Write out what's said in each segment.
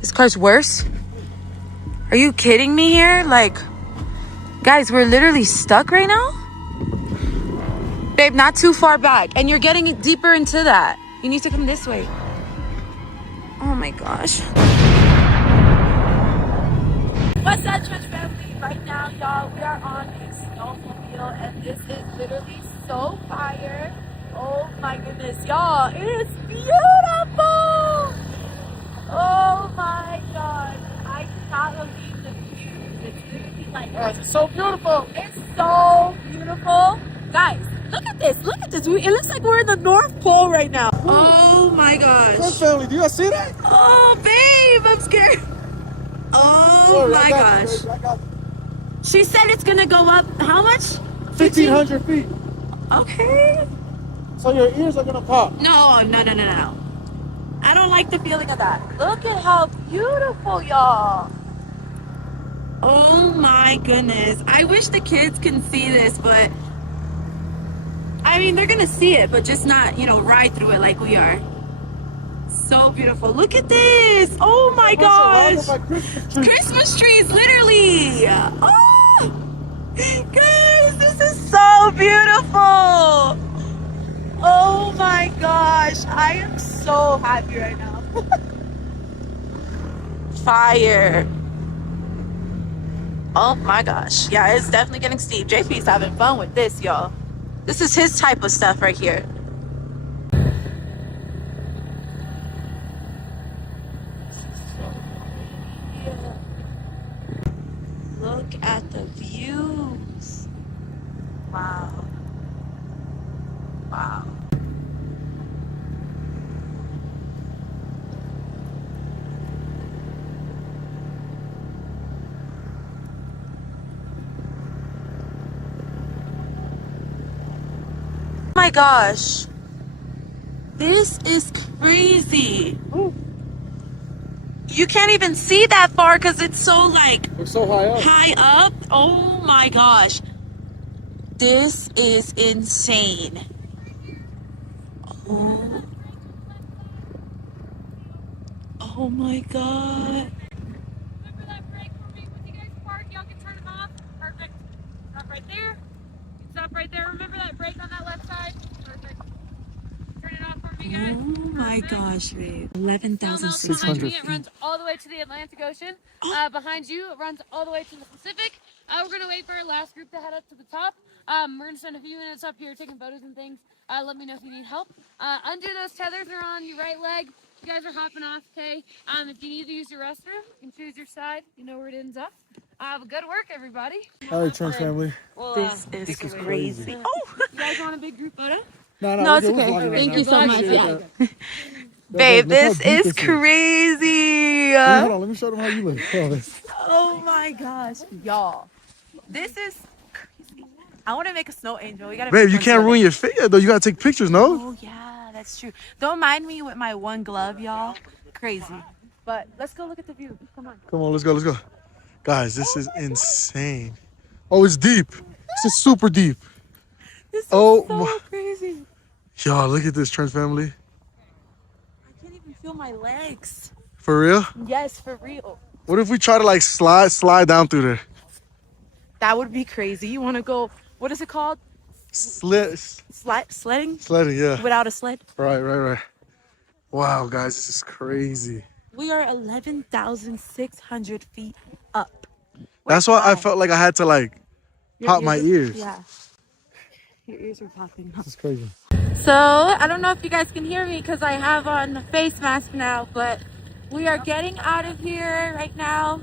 This car's worse? Are you kidding me here? Like, guys, we're literally stuck right now? Babe, not too far back. And you're getting deeper into that. You need to come this way. Oh my gosh. What's up, church family? Right now, y'all, we are on a snowmobile, and this is literally so fire. Oh my goodness, y'all, it's beautiful! Oh my god, I cannot believe the views. It's literally like, it's so beautiful. It's so beautiful. Guys, look at this, look at this. It looks like we're in the North Pole right now. Ooh. Oh my gosh. Church family, do you guys see that? Oh babe, I'm scared. Oh my gosh. She said it's gonna go up, how much? 1,500 feet. Okay. So your ears are gonna pop. No. I don't like the feeling of that. Look at how beautiful, y'all. Oh my goodness. I wish the kids can see this, but I mean, they're gonna see it, but just not, ride through it like we are. So beautiful. Look at this. Oh my gosh. Christmas trees, literally. Oh, guys, this is so beautiful. Oh my gosh. I am so happy right now. Fire. Oh my gosh. Yeah, it's definitely getting steep. JP's having fun with this, y'all. This is his type of stuff right here. Look at the views. Wow. Wow. Oh my gosh. This is crazy. Ooh. You can't even see that far because it's so we're so high up. Oh my gosh. This is insane. Oh my god. Remember that brake for me when you guys park? Y'all can turn them off. Perfect. Stop right there. Stop right there. Remember that brake on that left side? Perfect. Turn it off for me, guys. Oh my gosh, babe. 11,600 behind me, feet. it runs all the way to the Atlantic Ocean. Behind you, it runs all the way to the Pacific. We're going to wait for our last group to head up to the top. We're going to spend a few minutes up here taking photos and things. Let me know if you need help. Undo those tethers are on your right leg. You guys are hopping off, okay? If you need to use your restroom, you can choose your side. You know where it ends up. Good work, everybody. All right, church family. Well, This is crazy. Oh, you guys want a big group photo? no, it's we're okay. vlogging right Thank now. you so much. Yeah. Babe, Look how this deep is this crazy. Wait, hold on, let me show them how you look. Oh my gosh, y'all. This is crazy. I want to make a snow angel. We gotta Babe, make you one can't together. ruin your figure though. You gotta take pictures, no? Oh yeah, that's true. Don't mind me with my one glove, y'all. Crazy. But let's go look at the view. Come on. Come on, let's go. Guys, this is insane. Oh, it's deep. This is super deep. This is Oh so my. crazy. Y'all, look at this, church family. I can't even feel my legs. For real? Yes, for real. What if we try to slide down through there? That would be crazy. You want to go, what is it called? Sledding? Sledding? Yeah. Without a sled? Right. Wow, guys, this is crazy. We are 11,600 feet up. That's why I felt like I had to pop my ears. Yeah. Your ears are popping up. This is crazy. So, I don't know if you guys can hear me because I have on the face mask now, but we are getting out of here right now.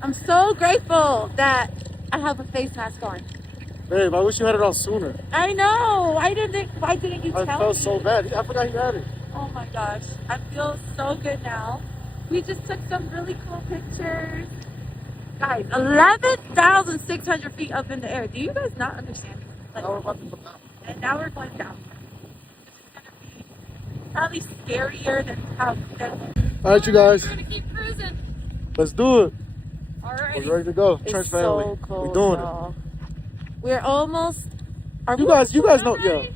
I'm so grateful that I have a face mask on. Babe, I wish you had it on sooner. I know. Why didn't you tell me? I felt so bad. I forgot you had it. Oh my gosh. I feel so good now. We just took some really cool pictures. Guys, 11,600 feet up in the air. Do you guys not understand? Now we're about to come down. And now we're going down. This is going to be probably scarier than how. All right, you guys. We're going to keep cruising. Let's do it. Alrighty. We're ready to go. It's Church so family. cold, We're doing y'all. We're almost. it. You guys know. Yeah.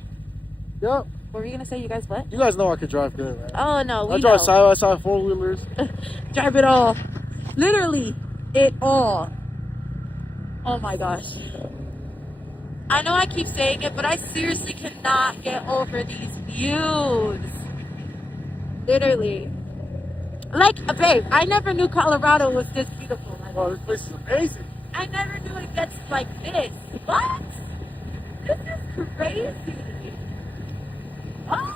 Yep. What were you gonna say? You guys what? You guys know I could drive good, right? Oh no, we I drive know. side by side 4-wheelers. Drive it all. Literally, it all. Oh my gosh. I know I keep saying it, but I seriously cannot get over these views. Literally. Like, babe, I never knew Colorado was this beautiful. Like, Oh, this place is amazing. I never knew it gets like this. What? This is crazy. Oh,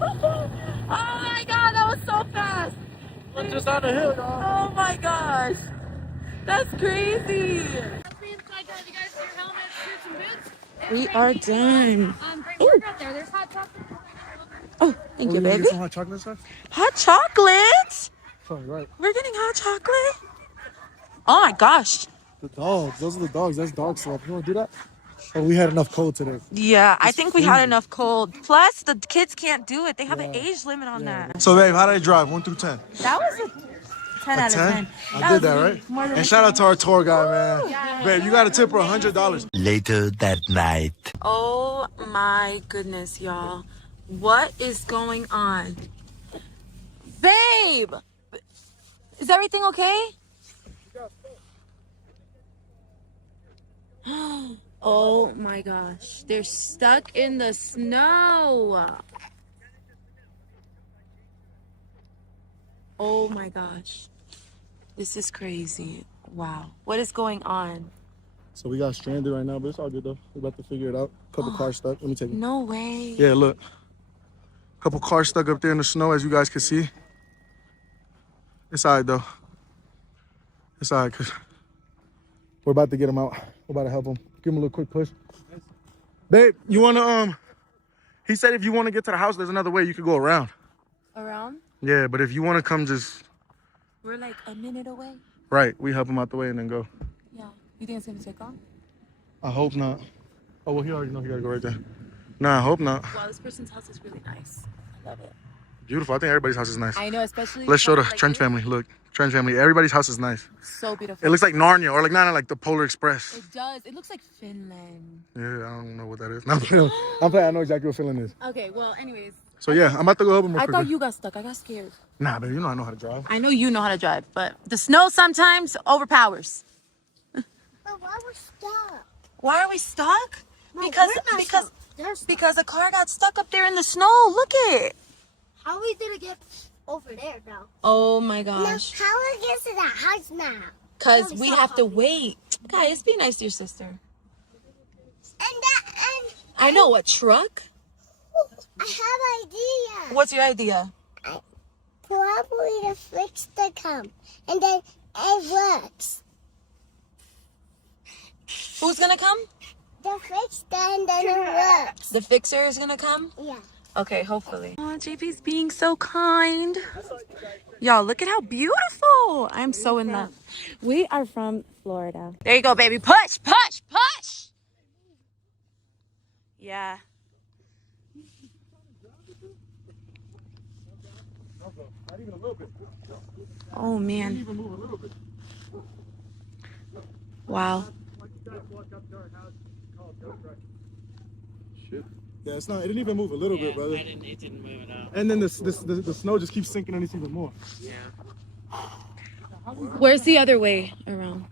oh my god, that was so fast. We're just on the hill, y'all. Oh my gosh. That's crazy. Let's be inside, guys. You guys see your helmets, boots, and boots. It's We great are beach done. club. Great workout there. There's hot chocolate. Oh, thank you, You baby. get some hot chocolate stuff? Hot chocolate? Sorry, right. We're getting hot chocolate? Oh my gosh. The dogs. Those are the dogs. That's dog slop. You want to do that? Oh, we had enough cold today. Yeah, I think we had freezing. enough cold. Plus, the kids can't do it. They have an Yeah. age limit on that. So, babe, how did I drive? 1 through 10? That was a 10 out of 10. I did that, right? More than And shout out to our tour guy, man. Babe, you got to tip her $100. Later that night. Oh my goodness, y'all. What is going on? Babe! Is everything okay? Oh my gosh. They're stuck in the snow. Oh my gosh. This is crazy. Wow. What is going on? So we got stranded right now, but it's all good though. We're about to figure it out. Couple cars stuck. Let me take it. No way. Yeah, look. Couple cars stuck up there in the snow, as you guys can see. It's all right though. It's all right, cause we're about to get him out. We're about to help him. Give him a little quick push. Babe, you wanna he said if you wanna get to the house, there's another way you could go around. Around? Yeah, but if you wanna come just We're like a minute away. right, we help him out the way and then go. Yeah. You think it's gonna take long? I hope not. Oh well, he already know he gotta go right there. Nah, I hope not. Wow, this person's house is really nice. I love it. Beautiful. I think everybody's house is nice. I know, especially. Let's show the like Trench this. family. Look, Trench family. Everybody's house is nice. So beautiful. It looks like Narnia or like like the Polar Express. It does. It looks like Finland. Yeah, I don't know what that is. No, I'm playing. I'm playing. I know exactly what feeling is. Okay, well, anyways. So yeah, I'm about to go help him real I quick. thought you got stuck. I got scared. Nah, baby, you know I know how to drive. I know you know how to drive, but the snow sometimes overpowers. But why we're stuck? Why are we stuck? No, Because we're not because stuck. They're stuck. because a car got stuck up there in the snow. Look it. How are we gonna get over there now? Oh my Now, gosh. how are we get to that house now? Cause No, we stop have to talking. wait. Guys, be nice to your sister. And I know what truck. I have an idea. What's your idea? Probably the fix to come, and then it works. Who's gonna come? The fix and then it works. The fixer is gonna come. Yeah. Okay, hopefully. Oh, JP's being so kind. Y'all, look at how beautiful. I'm so in love. We are from Florida. There you go, baby. Push, push, push. Yeah. Not even a little bit. Oh, man. Even move a little bit. Wow. Shit. Yeah, it's not. It didn't even move a little bit, brother. It didn't move at all. And then the snow just keeps sinking underneath even more. Yeah. Where's the other way around?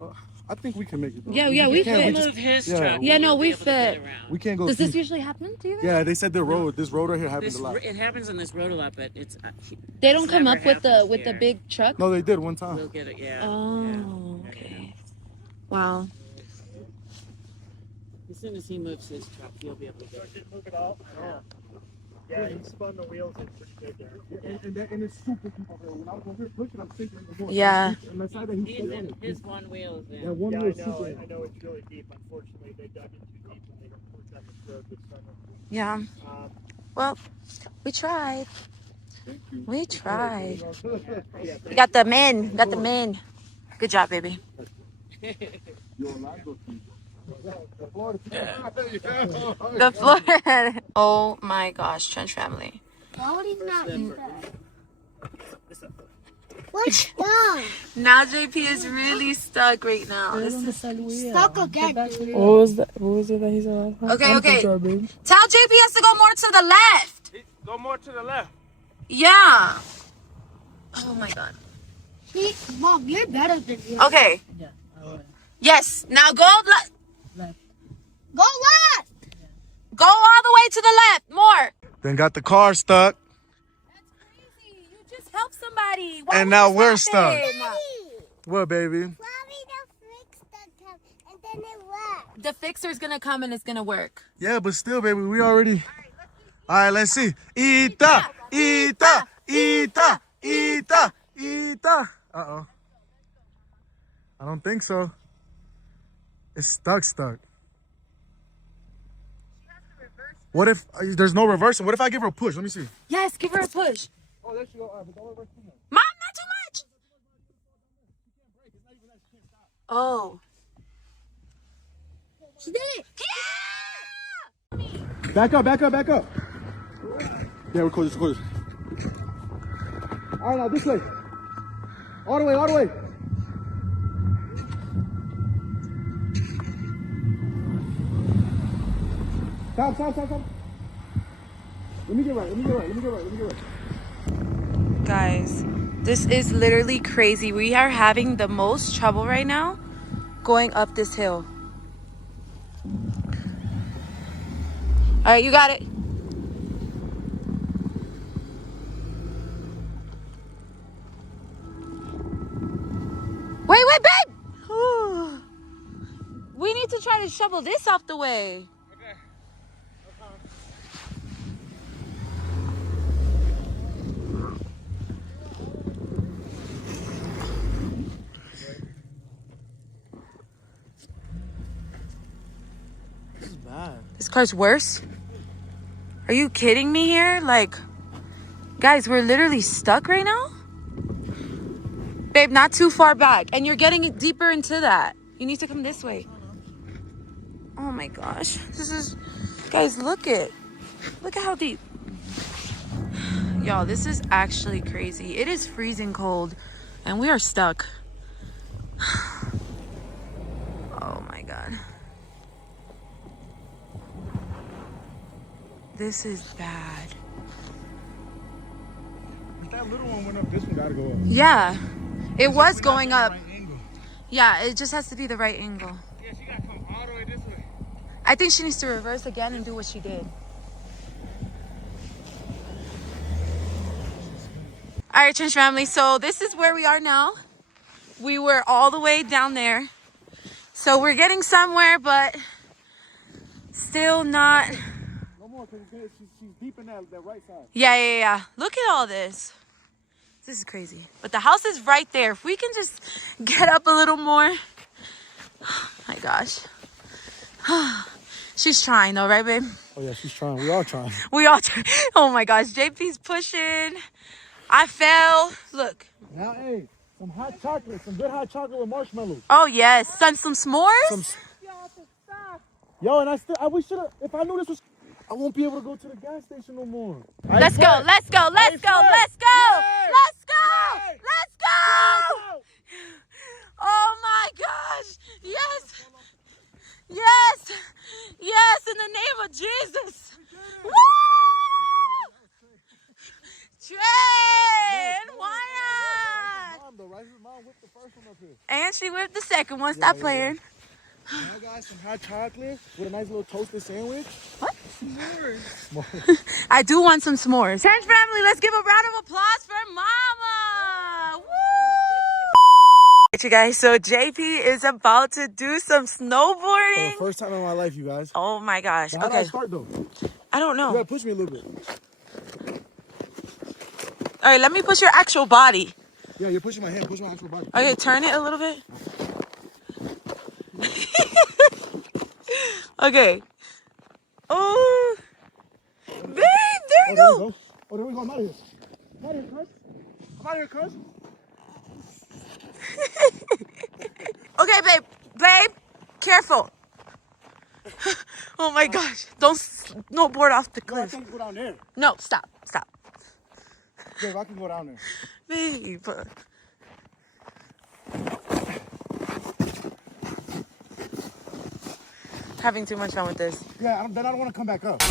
I think we can make it. Though. Yeah, yeah, we just can't- fit. we just- Move his yeah. truck. Yeah, no, we'll be we able to get fit. around. we can't go. Does this through- usually happen to you guys? Yeah, they said the road. This road right here happens This, a lot. it happens on this road a lot, but it's They don't it's come never up with the happens here. big truck? No, they did one time. We'll get it. Yeah. Oh, yeah. okay. Wow. As soon as he moves his truck, you'll be able to get it. Move it all? Yeah, he spun the wheels in pretty good there. And it's super deep over there. When I was looking, I'm thinking it was more. Yeah. And the side that he He's in, his one wheel is that in. one Yeah, was I super. know it's really deep. Unfortunately, they dug it too deep and they don't push on this road this summer. Yeah. Well, we tried. We tried. We got the men. Got the men. Good job, baby. The floor. Oh my gosh, Trench family. Why would he not do that? What We're stuck. Now JP is really stuck right now. This is... Stuck again. What was that? What was it that he said? Okay, okay. Tell baby. Tell JP has to go more to the left. Go more to the left. Yeah. Oh my god. Mom, you're better than me. Okay. Yeah, I will. Yes. Now go left. Go left. Go all the way to the left. More. Then got the car stuck. That's crazy. You just helped somebody. Why And would now you we're stop stuck. him? What, baby? Mommy, the fix the come, and then it works. The fixer's gonna come and it's gonna work. Yeah, but still, baby, we already. All right, let's see. Ita, ita, ita, ita, ita. Uh-oh. I don't think so. It's stuck. What if there's no reversing? What if I give her a push? Let me see. Yes, give her a push. Oh, there she go. All right, but don't reverse too much. Mom, not too much. Oh. She did it. Yeah! Back up. Yeah, record this. All right, now this way. All the way. Stop. Let me get right. Guys, this is literally crazy. We are having the most trouble right now going up this hill. All right, you got it. Wait, babe. We need to try to shovel this off the way. This car's worse? Are you kidding me here? Like, guys, we're literally stuck right now? Babe, not too far back. And you're getting deeper into that. You need to come this way. Oh my gosh. This is... Guys, look at how deep. Y'all, this is actually crazy. It is freezing cold. And we are stuck. Oh my god. This is bad. If that little one went up, this one gotta go up. Yeah, it was going up. Yeah, it just has to be the right angle. Yeah, she gotta come all the way this way. I think she needs to reverse again and do what she did. All right, Trench family, so this is where we are now. We were all the way down there. So we're getting somewhere, but still not. No more, because she's deep in that right side. Yeah. Look at all this. This is crazy. But the house is right there. If we can just get up a little more. Oh my gosh. She's trying though, right, babe? Oh yeah, she's trying. We are trying. We all try. Oh my gosh, JP's pushing. I fell. Look. Now, hey, some hot chocolate, some good hot chocolate with marshmallows. Oh yes, some s'mores. Yo, and we should have. If I knew this was, I won't be able to go to the gas station no more. Let's go. Oh my gosh. Yes, in the name of Jesus. Woo! Trent, why not? Mom whipped the first one up here. And she whipped the second one. Stop playing. Now, guys, some hot chocolate with a nice little toasted sandwich. What? I do want some s'mores. Trench family, let's give a round of applause for Mama. Woo! You guys, so JP is about to do some snowboarding. For the first time in my life, you guys. Oh my gosh. So how do I start though? I don't know. You gotta push me a little bit. All right, let me push your actual body. Yeah, you're pushing my hand. Push my actual body. Okay, turn it a little bit. Okay. Oh, babe, there you go. Oh, there we go. I'm out of here. I'm out of here, cuz. Okay, babe, careful. Oh my gosh, don't snowboard off the No, I cliff. can't go down there. No, stop. Babe, I can go down there. Babe, having too much fun with this. Yeah, then I don't want to come back up.